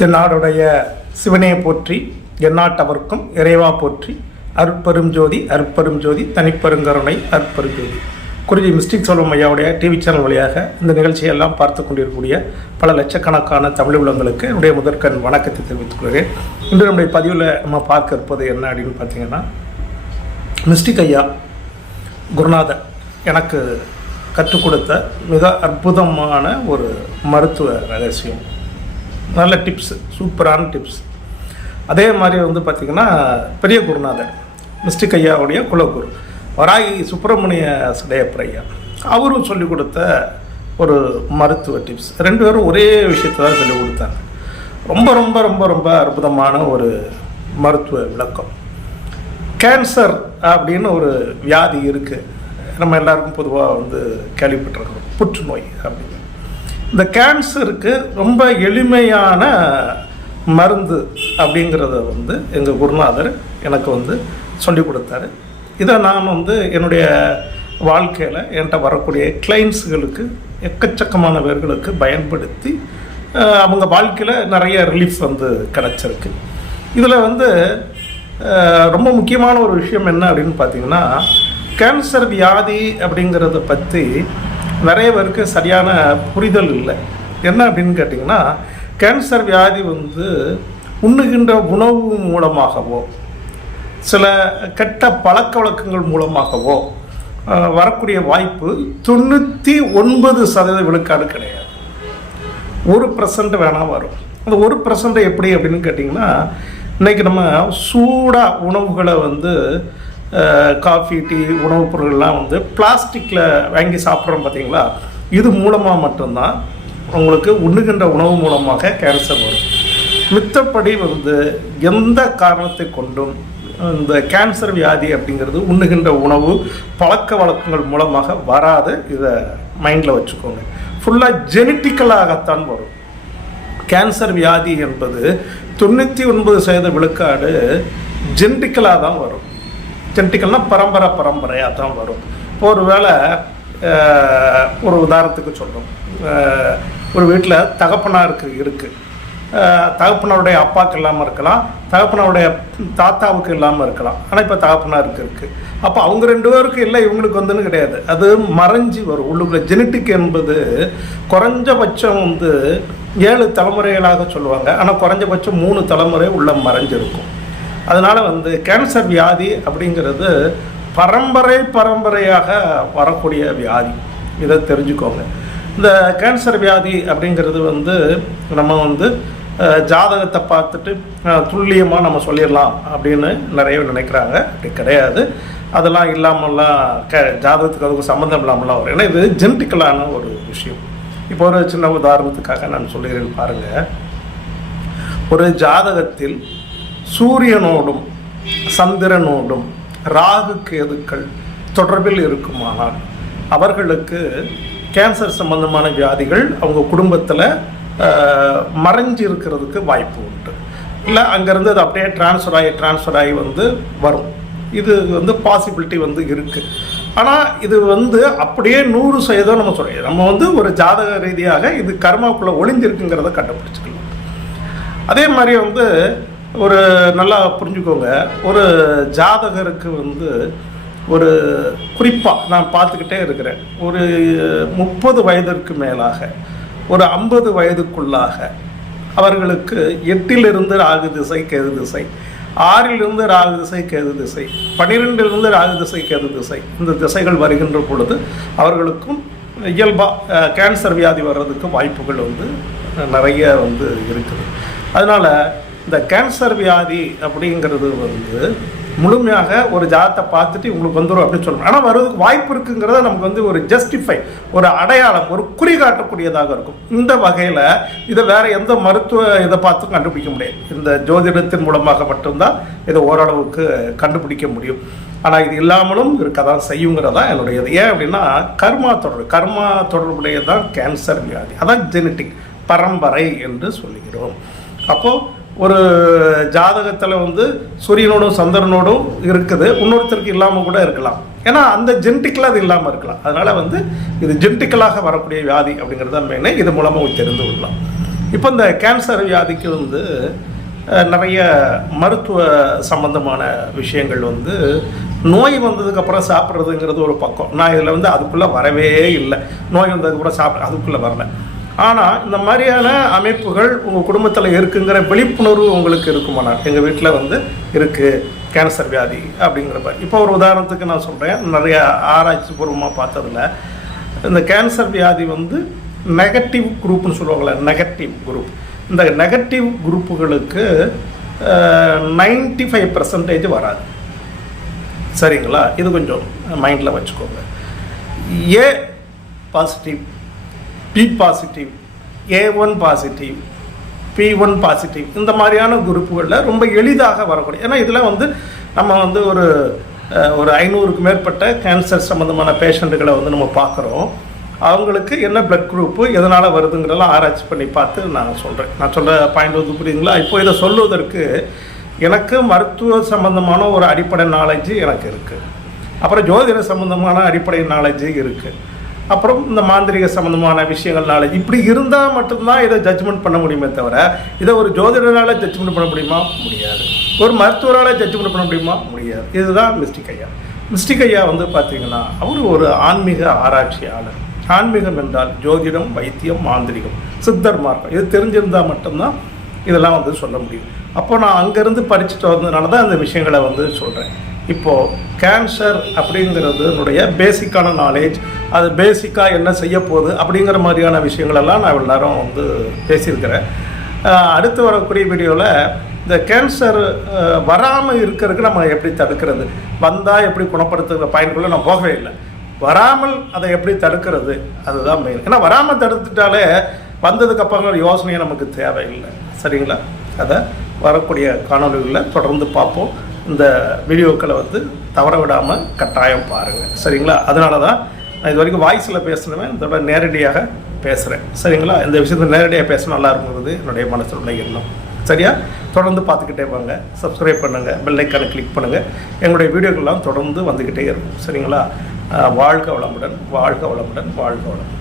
தென்னாடுடைய சிவனே போற்றி எந்நாட்டவர்க்கும் இறைவா போற்றி அற்பரும் ஜோதி அருட்பெரும் ஜோதி தனிப்பெருங்கருணை அற்பரும் ஜோதி. குருஜி மிஸ்டிக் சொல்வம் ஐயாவுடைய டிவி சேனல் வழியாக இந்த நிகழ்ச்சியெல்லாம் பார்த்து கொண்டிருக்கக்கூடிய பல லட்சக்கணக்கான தமிழ் உள்ளங்களுக்கு என்னுடைய முதற்கண் வணக்கத்தை தெரிவித்துக் கொள்கிறேன். இன்று நம்முடைய பதிவில் நம்ம பார்க்க இருப்பது என்ன அப்படின்னு பார்த்தீங்கன்னா மிஸ்டிக் ஐயா குருநாதர் எனக்கு கற்றுக் கொடுத்த மிக அற்புதமான ஒரு மருத்துவ ரகசியம். நல்ல டிப்ஸ் சூப்பரான டிப்ஸ் அதே மாதிரி வந்து பார்த்திங்கன்னா பெரிய குருநாதர் மிஸ்டிக் ஐயாவுடைய குலகுரு வராகி சுப்பிரமணிய சடையப்பர் ஐயா. அவரும் சொல்லிக் கொடுத்த ஒரு மருத்துவ டிப்ஸ் ரெண்டு பேரும் ஒரே விஷயத்தை தான் சொல்லிக் கொடுத்தாங்க. ரொம்ப ரொம்ப ரொம்ப ரொம்ப அற்புதமான ஒரு மருத்துவ விளக்கம். கேன்சர் அப்படின்னு ஒரு வியாதி இருக்குது நம்ம எல்லாருக்கும் பொதுவாக வந்து கேள்விப்பட்டிருக்கிறோம். புற்றுநோய் அப்படின்னு. இந்த கேன்சருக்கு ரொம்ப எளிமையான மருந்து அப்படிங்கிறத வந்து எங்கள் குருநாதர் எனக்கு வந்து சொல்லி கொடுத்தாரு. இதை நான் வந்து என்னுடைய வாழ்க்கையில் என்கிட்ட வரக்கூடிய கிளைண்ட்ஸுகளுக்கு எக்கச்சக்கமான பேர்களுக்கு பயன்படுத்தி அவங்க வாழ்க்கையில் நிறைய ரிலீஃப் வந்து கிடச்சிருக்கு. இதில் வந்து ரொம்ப முக்கியமான ஒரு விஷயம் என்ன அப்படின்னு பார்த்தீங்கன்னா கேன்சர் வியாதி அப்படிங்கிறத பற்றி நிறைய பேருக்கு சரியான புரிதல் இல்லை. என்ன அப்படின்னு கேட்டிங்கன்னா கேன்சர் வியாதி வந்து உண்ணுகின்ற உணவு மூலமாகவோ சில கெட்ட பழக்க வழக்கங்கள் மூலமாகவோ வரக்கூடிய வாய்ப்பு தொண்ணூற்றி ஒன்பது சதவீத விழுக்காடு கிடையாது. ஒரு பர்சன்ட் வேணால் வரும். அந்த ஒரு பர்சன்ட் எப்படி அப்படின்னு கேட்டிங்கன்னா இன்றைக்கி நம்ம சூடாக உணவுகளை வந்து காஃபி டீ உணவுப் பொருள்லாம் வந்து பிளாஸ்டிக்கில் வாங்கி சாப்பிட்றோம் பார்த்தீங்களா? இது மூலமாக மட்டும்தான் உங்களுக்கு உண்ணுகின்ற உணவு மூலமாக கேன்சர் வரும். மித்தப்படி வந்து எந்த காரணத்தை கொண்டும் இந்த கேன்சர் வியாதி அப்படிங்கிறது உண்ணுகின்ற உணவு பழக்க வழக்கங்கள் மூலமாக வராது. இதை மைண்டில் வச்சுக்கோங்க. ஃபுல்லாக ஜெனட்டிக்கலாகத்தான் வரும். கேன்சர் வியாதி என்பது தொண்ணூற்றி ஒன்பது சதவீத விழுக்காடு ஜெனட்டிக்கலாக தான் வரும். ஜெனட்டிக்கல்னால் பரம்பரை பரம்பரையாக தான் வரும். இப்போ ஒரு வேளை ஒரு உதாரணத்துக்கு சொல்கிறோம் ஒரு வீட்டில் தகப்பனாருக்கு இருக்குது தகப்பனாருடைய அப்பாவுக்கு இல்லாமல் இருக்கலாம் தகப்பனாருடைய தாத்தாவுக்கு இல்லாமல் இருக்கலாம். ஆனால் இப்போ தகப்பனாருக்கு இருக்குது அப்போ அவங்க ரெண்டு பேருக்கு இல்லை இவங்களுக்கு வந்துன்னு கிடையாது. அது மறைஞ்சி வரும். உள்ளுக்குள்ள ஜெனட்டிக் என்பது குறைஞ்சபட்சம் வந்து ஏழு தலைமுறைகளாக சொல்லுவாங்க. ஆனால் குறைஞ்சபட்சம் மூணு தலைமுறை உள்ள மறைஞ்சிருக்கும். அதனால் வந்து கேன்சர் வியாதி அப்படிங்கிறது பரம்பரை பரம்பரையாக வரக்கூடிய வியாதி. இதை தெரிஞ்சுக்கோங்க. இந்த கேன்சர் வியாதி அப்படிங்கிறது வந்து நம்ம வந்து ஜாதகத்தை பார்த்துட்டு துல்லியமாக நம்ம சொல்லிடலாம் அப்படின்னு நிறைய நினைக்கிறாங்க. அப்படி கிடையாது. அதெல்லாம் இல்லாமல்லாம் க ஜாதகத்துக்கு அதுக்கு சம்மந்தம் இல்லாமலாம் வரும். ஏன்னா இது ஜென்டிக்கலான ஒரு விஷயம். இப்போ ஒரு சின்ன உதாரணத்துக்காக நான் சொல்லுகிறேன் பாருங்கள் ஒரு ஜாதகத்தில் சூரியனோடும் சந்திரனோடும் ராகு கேதுக்கள் தொடர்பில் இருக்குமானால் அவர்களுக்கு கேன்சர் சம்பந்தமான வியாதிகள் அவங்க குடும்பத்தில் மறைஞ்சு இருக்கிறதுக்கு வாய்ப்பு உண்டு. இல்லை அங்கேருந்து அது அப்படியே ட்ரான்ஸ்ஃபர் ஆகி ட்ரான்ஸ்ஃபர் ஆகி வந்து வரும். இது வந்து பாசிபிலிட்டி வந்து இருக்குது ஆனால் இது வந்து அப்படியே நூறு சதவீதம் நம்ம சொல்ல நம்ம வந்து ஒரு ஜாதக ரீதியாக இது கர்மாக்குள்ளே ஒளிஞ்சிருக்குங்கிறத கண்டுபிடிச்சிக்கலாம். அதே மாதிரி வந்து ஒரு நல்லா புரிஞ்சுக்கோங்க. ஒரு ஜாதகருக்கு வந்து ஒரு குறிப்பாக நான் பார்த்துக்கிட்டே இருக்கிறேன். ஒரு முப்பது வயதிற்கு மேலாக ஒரு ஐம்பது வயதுக்குள்ளாக அவர்களுக்கு எட்டிலிருந்து ராகு திசை கேது திசை ஆறிலிருந்து ராகு திசை கேது திசை பன்னிரெண்டிலிருந்து ராகு திசை கேது திசை இந்த திசைகள் வருகின்ற பொழுது அவர்களுக்கும் இயல்பாக கேன்சர் வியாதி வர்றதுக்கு வாய்ப்புகள் வந்து நிறைய வந்து இருக்குது. அதனால் இந்த கேன்சர் வியாதி அப்படிங்கிறது வந்து முழுமையாக ஒரு ஜாதத்தை பார்த்துட்டு உங்களுக்கு வந்துடும் அப்படின்னு சொல்லணும். ஆனால் வர்றதுக்கு வாய்ப்பு இருக்குங்கிறத நமக்கு வந்து ஒரு ஜஸ்டிஃபை ஒரு அடையாளம் ஒரு குறி காட்டக்கூடியதாக இருக்கும். இந்த வகையில் இதை வேறு எந்த மருத்துவ இதை பார்த்தும் கண்டுபிடிக்க முடியாது. இந்த ஜோதிடத்தின் மூலமாக மட்டும்தான் இதை ஓரளவுக்கு கண்டுபிடிக்க முடியும். ஆனால் இது இல்லாமலும் இருக்க தான் செய்யுங்கிறதா என்னுடையது. ஏன் அப்படின்னா கர்மா தொடர்பு கர்மா தொடர்புடைய தான் கேன்சர் வியாதி. அதான் ஜெனட்டிக் பரம்பரை என்று சொல்லுகிறோம். அப்போது ஒரு ஜாதகத்தில் வந்து சூரியனோடும் சந்திரனோடும் இருக்குது. இன்னொருத்தருக்கு இல்லாமல் கூட இருக்கலாம். ஏன்னா அந்த ஜென்டிக்கலாக அது இல்லாமல் இருக்கலாம். அதனால் வந்து இது ஜென்டிக்கலாக வரக்கூடிய வியாதி அப்படிங்கிறது தான் மெயினே இது மூலமாக தெரிந்து கொள்ளலாம். இப்போ இந்த கேன்சர் வியாதிக்கு வந்து நிறைய மருத்துவ சம்பந்தமான விஷயங்கள் வந்து நோய் வந்ததுக்கப்புறம் சாப்பிட்றதுங்கிறது ஒரு பக்கம். நான் இதில் வந்து அதுக்குள்ளே வரவே இல்லை. நோய் வந்ததுக்கப்புறம் சாப்பிட அதுக்குள்ளே வரல. ஆனால் இந்த மாதிரியான அமைப்புகள் உங்கள் குடும்பத்தில் இருக்குங்கிற விழிப்புணர்வு உங்களுக்கு இருக்குமானால் எங்கள் வீட்டில் வந்து இருக்குது கேன்சர் வியாதி அப்படிங்கிற மாதிரி. இப்போ ஒரு உதாரணத்துக்கு நான் சொல்கிறேன் நிறைய ஆராய்ச்சி பூர்வமாக பார்த்ததுல இந்த கேன்சர் வியாதி வந்து நெகட்டிவ் குரூப்னு சொல்லுவாங்களே நெகட்டிவ் குரூப் இந்த நெகட்டிவ் குரூப்புகளுக்கு நைன்டி ஃபைவ் பர்சன்டேஜ் வராது. சரிங்களா? இது கொஞ்சம் மைண்டில் வச்சுக்கோங்க. A positive B positive A one positive B one positive இந்த மாதிரியான குரூப்புகளில் ரொம்ப எளிதாக வரக்கூடிய ஏன்னா இதில் வந்து நம்ம வந்து ஒரு ஒரு ஐநூறுக்கு மேற்பட்ட கேன்சர் சம்மந்தமான பேஷண்ட்டுகளை வந்து நம்ம பார்க்குறோம். அவங்களுக்கு என்ன பிளட் குரூப்பு எதனால் வருதுங்கிறதெல்லாம் ஆராய்ச்சி பண்ணி பார்த்து நான் சொல்கிறேன் நான் சொல்கிற பாயிண்ட் வந்து புரியுதுங்களா? இப்போ இதை சொல்லுவதற்கு எனக்கு மருத்துவ சம்பந்தமான ஒரு அடிப்படை நாலேஜ் எனக்கு இருக்குது அப்புறம் ஜோதிட சம்பந்தமான அடிப்படை நாலேஜ் இருக்குது அப்புறம் இந்த மாந்திரிக சம்மந்தமான விஷயங்கள்னால இப்படி இருந்தால் மட்டும்தான் இதை ஜட்ஜ்மெண்ட் பண்ண முடியுமே தவிர இதை ஒரு ஜோதிடரால் ஜட்ஜ்மெண்ட் பண்ண முடியுமா? முடியாது. ஒரு மருத்துவரால் ஜட்ஜ்மெண்ட் பண்ண முடியுமா? முடியாது. இதுதான் மிஸ்டிக் ஐயா. மிஸ்டிக் ஐயா வந்து பார்த்தீங்கன்னா அவர் ஒரு ஆன்மீக ஆராய்ச்சியாளர். ஆன்மீகம் என்றால் ஜோதிடம் வைத்தியம் மாந்திரிகம் சித்தர் மார்க்கம். இது தெரிஞ்சிருந்தால் மட்டும்தான் இதெல்லாம் வந்து சொல்ல முடியும். அப்போ நான் அங்கேருந்து படிச்சுட்டு வந்ததுனால தான் இந்த விஷயங்களை வந்து சொல்கிறேன் இப்போது கேன்சர் அப்படிங்கிறதுனுடைய பேசிக்கான நாலேஜ் அது பேசிக்காக என்ன செய்ய போகுது அப்படிங்கிற மாதிரியான விஷயங்களெல்லாம் நான் இவ்வளோ நேரம் வந்து பேசியிருக்கிறேன். அடுத்து வரக்கூடிய வீடியோவில் இந்த கேன்சர் வராமல் இருக்கிறதுக்கு நம்ம எப்படி தடுக்கிறது? வந்தால் எப்படி குணப்படுத்துகிற பயன்குள்ளே நான் போகவே இல்லை. வராமல் அதை எப்படி தடுக்கிறது? அதுதான் மெயின் ஏன்னா வராமல் தடுத்துட்டாலே வந்ததுக்கு அப்புறம் யோசனையே நமக்கு தேவையில்லை. சரிங்களா? அதை வரக்கூடிய காணொலிகளில் தொடர்ந்து பார்ப்போம். இந்த வீடியோக்களை வந்து தவற விடாமல் கட்டாயம் பாருங்கள் சரிங்களா? அதனால தான் நான் இது வரைக்கும் வாய்ஸில் பேசுனவன் இதோட நேரடியாக பேசுகிறேன் சரிங்களா? இந்த விஷயத்தை நேரடியாக பேச நல்லா இருக்குங்கிறது என்னுடைய உள்ள எண்ணம். சரியா? தொடர்ந்து பார்த்துக்கிட்டே வாங்க. சப்ஸ்கிரைப் பண்ணுங்கள் பெல்லைக்கானை கிளிக் பண்ணுங்கள் எங்களுடைய வீடியோக்கள்லாம் தொடர்ந்து வந்துக்கிட்டே இருக்கும். சரிங்களா? வாழ்க வளமுடன் வாழ்க வளமுடன் வாழ்க வளமுடன்.